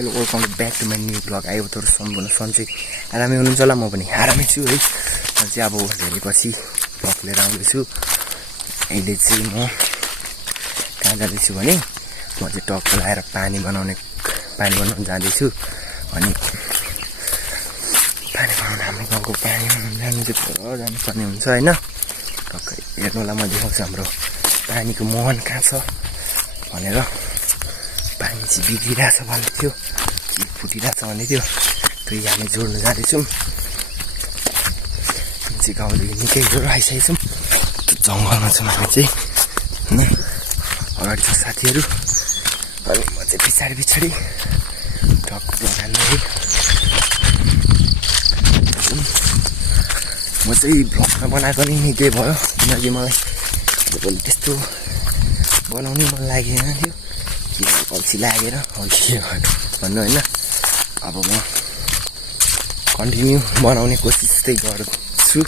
Hello welcome back to my new blog. आयो तर सम्पूर्ण सन्चै आरामै हुनुहुन्छ होला, म पनि आरामै छु है। म चाहिँ अब धेरै पछि ब्लग लिएर आउँदैछु। अहिले चाहिँ म कहाँ जाँदैछु भने म चाहिँ टक्क लाएर पानी बनाउन जाँदैछु। अनि पानी बनाउन हाम्रो गाउँको पानी बनाउन जानु चाहिँ पुरा जानुपर्ने हुन्छ होइन। टक्क हेर्नु होला, म देखाउँछु हाम्रो पानीको मुहान कहाँ छ भनेर। पानी चाहिँ बिग्रिरहेछ भन्दै थियो, कि फुटिरहेछ भन्दै थियो। त्यही हामी जोड्नु जाँदैछौँ। चाहिँ गाउँदेखि निकै जोर आइसकेको छौँ। त्यो जङ्गलमा छौँ हामी चाहिँ होइन। अगाडि छ साथीहरू अनि म चाहिँ पछाडि टक्क लगानु है। म चाहिँ भ्लगमा बनाएको नि निकै भयो, किनकि मलाई त्यस्तो बनाउनै मन लागेन थियो। अल्छी लागेर के भन्नु होइन। अब म कन्टिन्यू बनाउने कोसिस चाहिँ गर्छु।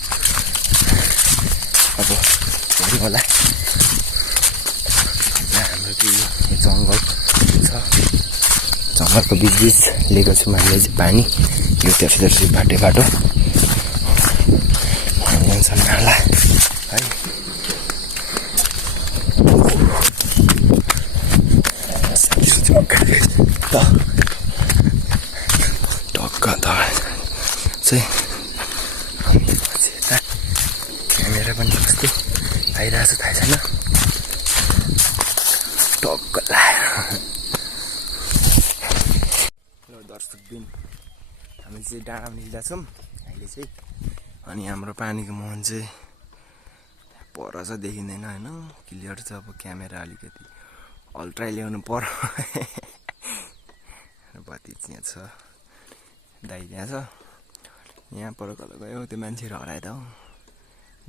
अब हेर्नु होला। हाम्रो चाहिँ यो जङ्गल छ, जङ्गलको बिच लिएको छौँ हामीले चाहिँ पानी। यो त्यहाँ बाटो जान्छन् होला है। टक्क चाहिँ क्यामेरा पनि कस्तो आइरहेछ थाहा छैन। टक्क लाएर हेलो दर्शकबिन, हामी चाहिँ डाँडामा निस्किरहेको छौँ अहिले चाहिँ। अनि हाम्रो पानीको मुहान चाहिँ पर चाहिँ देखिँदैन होइन, क्लियर छ। अब क्यामेरा अलिकति अल्ट्रै ल्याउनु पर्यो। बत्ती चाहिँ यहाँ छ, दाइ त्यहाँ छ। यहाँ पर कता गयो त्यो मान्छेहरू हरायो त हो।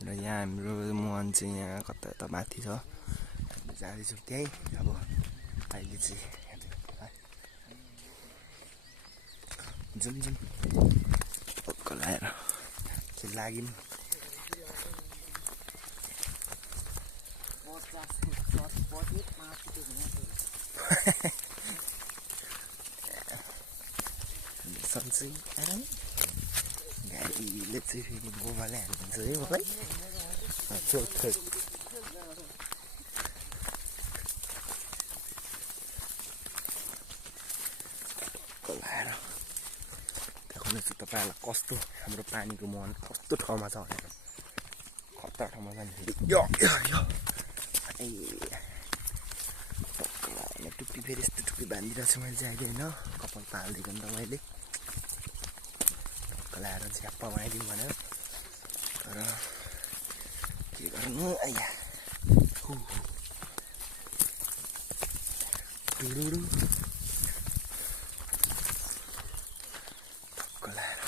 र यहाँ हाम्रो मुहान चाहिँ यहाँ कता यता माथि छ, हामी जाँदैछौँ त्यहीँ। अब अहिले चाहिँ जुन लाएर चाहिँ लाग्यौँ। सन्चै आराम गाडीले चाहिँ फेरि गोबाले हालिदिन्छ है मलाई। लाएर देखाउनेछु तपाईँहरूलाई कस्तो हाम्रो पानीको मुहान कस्तो ठाउँमा छ भनेर। खतरा ठाउँमा छ नि। टुप्पी फेरि यस्तो टुप्पी बाँधिरहेको छु मैले चाहिँ अहिले होइन। कपाल पाल्दिएको नि त मैले लाएर झ्याप्पा बनाइदिउँ भनेर, तर के गर्नु आइया। लाएर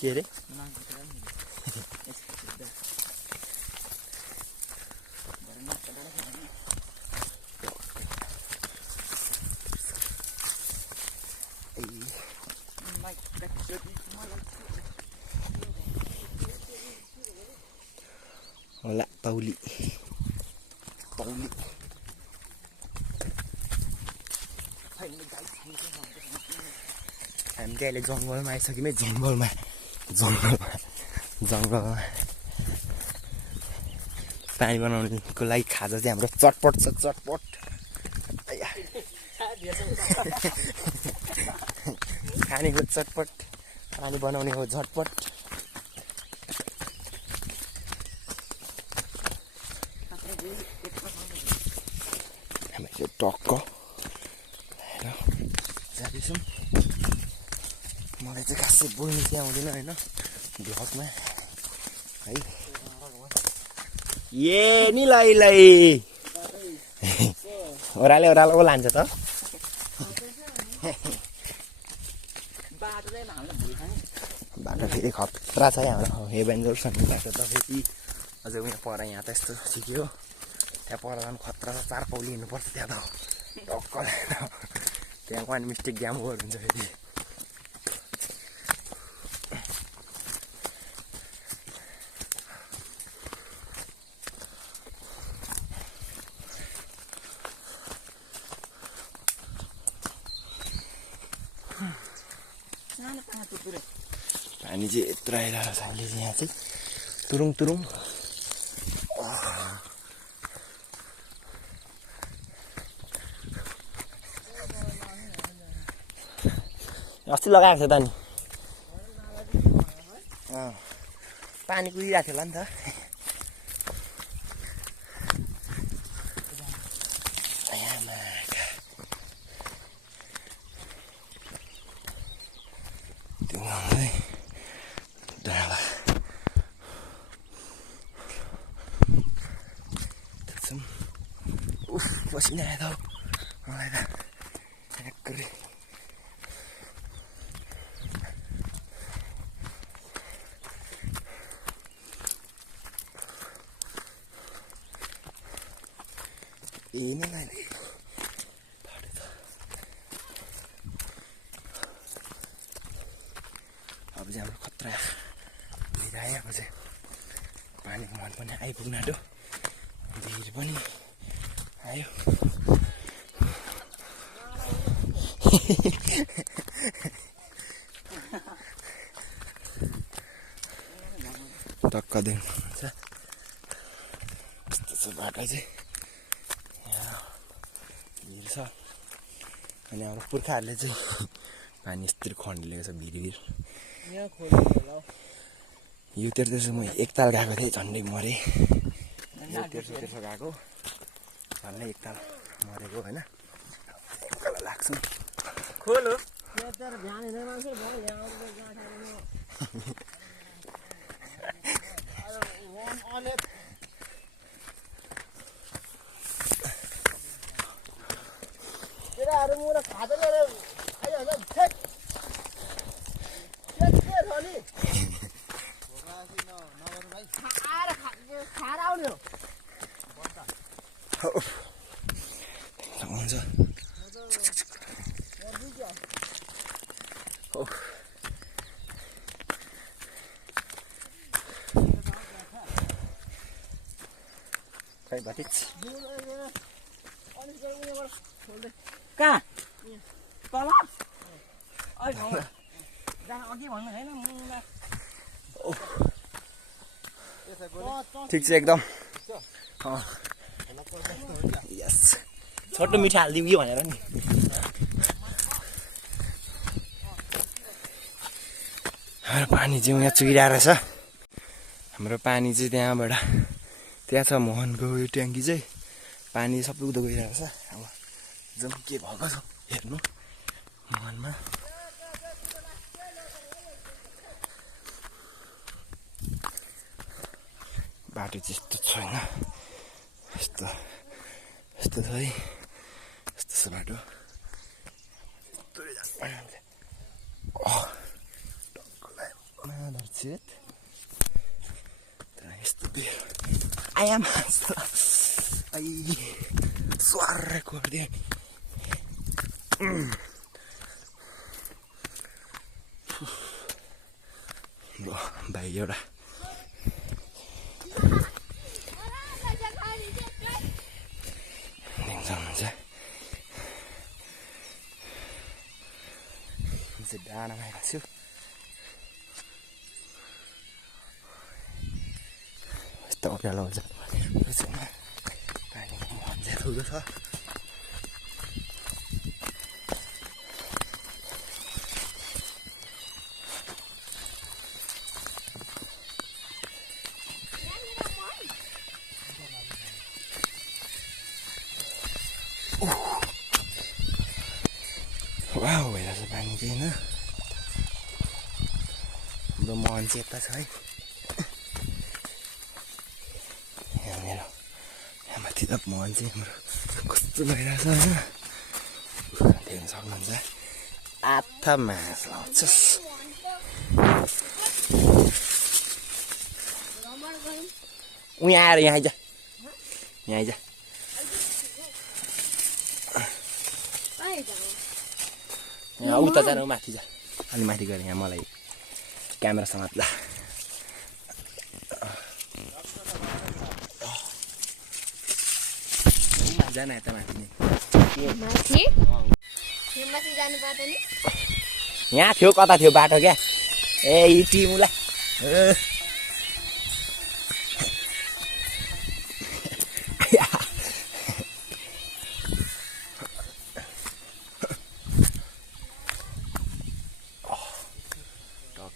के अरे होला पौली हामी चाहिँ अहिले जङ्गलमा आइसक्यौँ है। जङ्गलमा पानी बनाउनुको लागि खाजा चाहिँ हाम्रो चटपट छ। चटपट खानेको चटपट, पानी बनाउने हो झटपट। हामी चाहिँ टक्क जाँदैछौँ। मलाई चाहिँ खासै बोल्नु चाहिँ आउँदैन होइन भ्लगमा है। ए नि लै ओह्रालो लान्छ त। बाटो फेरि खतरा छ हाम्रो एभेन्जर्सहरूको बाटो त फेरि अझै उयो पर यहाँ त यस्तो सिक्यो त्यहाँ पर झन् खतरा छ 4 पौली हिँड्नुपर्छ त्यहाँ त टक्क त्यहाँ वान मिस्टेक ग्याम ओभर हुन्छ फेरि पानी चाहिँ यत्रो आइरहेको छ अहिले चाहिँ यहाँ चाहिँ तुरुङ तुरुङ अस्ति लगाएको थियो त नि पानी कुदिरहेको थियो होला नि त पसिना आयो त मलाई त एक्कै ini lah ini अब चाहिँ हाम्रो खतरा लिएर आएको चाहिँ पानीको मन पनि आइपुग्न आँट्यो भिर पनि आयो टक्क देख्नुहुन्छ यस्तो छ बाटो चाहिँ भिर छ अनि हाम्रो पुर्खाहरूले चाहिँ पानी यस्तरी खनिदिएको छ भिर यो तेर्सो म एकताल गएको थिएँ झन्डै मरेँ तेर्सो गएको झन्डै एकताल मरेको होइन एकताल लाग्छ खोलो हुन्छ खै भटिच कहाँ तल अघि भन्नु छैन ठिक छ एकदम यस छोटो मिठा हालिदिउँ कि भनेर नि हाम्रो पानी चाहिँ यहाँ चुहिरहेको रहेछ हाम्रो पानी चाहिँ त्यहाँबाट त्यहाँ छ मोहनको यो ट्याङ्की चाहिँ पानी सबै उदो गइरहेको छ अब जाउँ के भएको छ हेर्नु मोहनमा बाटो चाहिँ यस्तो छैन यस्तो यस्तो छ है यस्तो छ बाटो यस्तो आयाम स्वार गरिदिएँ भाइ एउटा डाँडामा आएको छु यस्तो उकालो हुन्छ पानी मजा ठुलो छ वाउ भइरहेको छ पानी चाहिँ होइन हाम्रो मन चाहिँ यता छ है यहाँनिर यहाँ माथि त मन चाहिँ हाम्रो कस्तो भइरहेछ होइन देख्न सक्नुहुन्छ आथा मास लाउँछ उहाँ आएर यहाँ आइज यहाँ आइज यहाँ उता जानु माथि जा अनि माथि गएर यहाँ मलाई क्यामेरा समात ल जान यता माथि नै यहाँ थियो कता थियो बाटो क्या ए यी टिमुला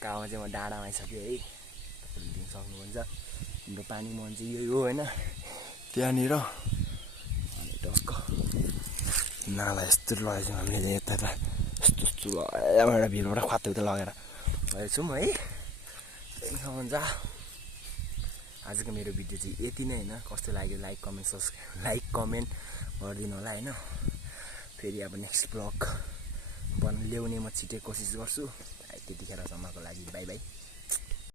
टक्कामा चाहिँ म डाँडामा आइसकेँ है तपाईँले दिन सक्नुहुन्छ हाम्रो पानी मन चाहिँ यही हो होइन त्यहाँनिर अनि टक्क नाला यस्तो लगेको छौँ हामीले यता यस्तो चुलाबाट भिरबाट खत्तै उता लगेर लगेको छौँ है त्यही हुन्छ आजको मेरो भिडियो चाहिँ यति नै होइन कस्तो लाग्यो लाइक कमेन्ट गरिदिनु होला होइन फेरि अब नेक्स्ट ब्लग ल्याउने म छिटै कोसिस गर्छु त्यतिखेरसम्मको लागि बाई बाई